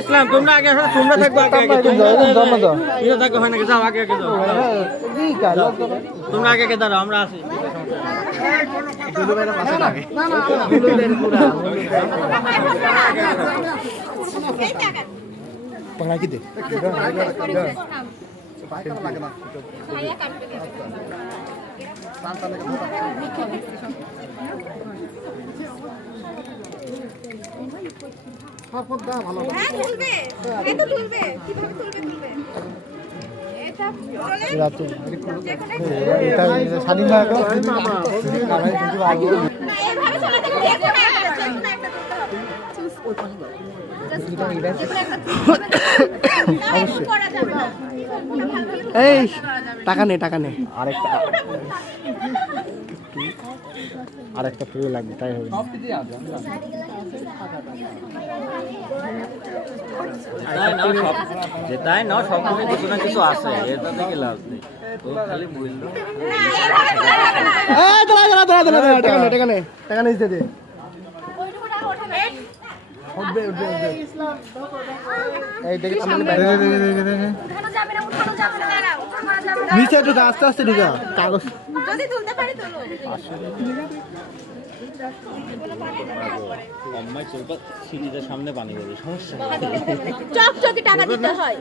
ইসলাম তোমরা আগে তোমরা থাকবে তোমরা আগে দাঁড়াও আমরা আছি पकड़ा की दे এই টাকা নে আরেকটা ফ্রি লাগবে তাই হবে তাই না সব কিছু না কিছু আছে এটা থেকে লাভ নেই ও খালি বললো টাকা নেই দে নিচে ঢুকা আস্তে আস্তে ঢুকা কাগজ সামনে পানি করবে সমস্যা চকচকে টাকা দিতে হয়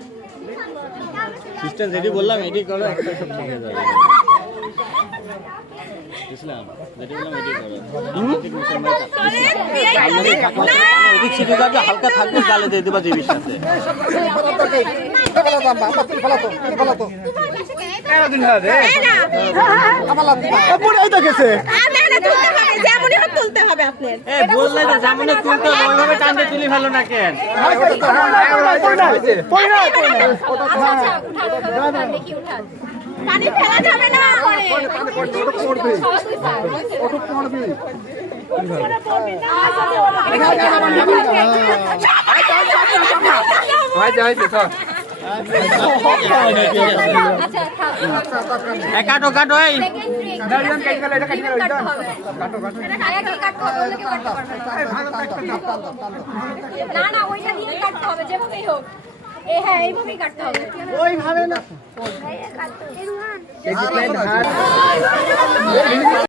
সিস্টেম যেটি বললাম এটি করো একটা সব ঠিক হয়ে যাবে ইসলাম যেটি বললাম এটি করো এদিক ছিটে যাবে হালকা থাকবে গালে দিয়ে দেবা জিবির সাথে তুলতে হবে আপনার বললে তো জামুনে তুলতে ওইভাবে টানতে তুলি ভালো না কেন পানি ফেলা যাবে না কাটো কাটো এই না ওইটা দিয়ে কাটতে হবে যেভাবেই হোক হ্যাঁ এইভাবেই কাটতে হবে ওইভাবে না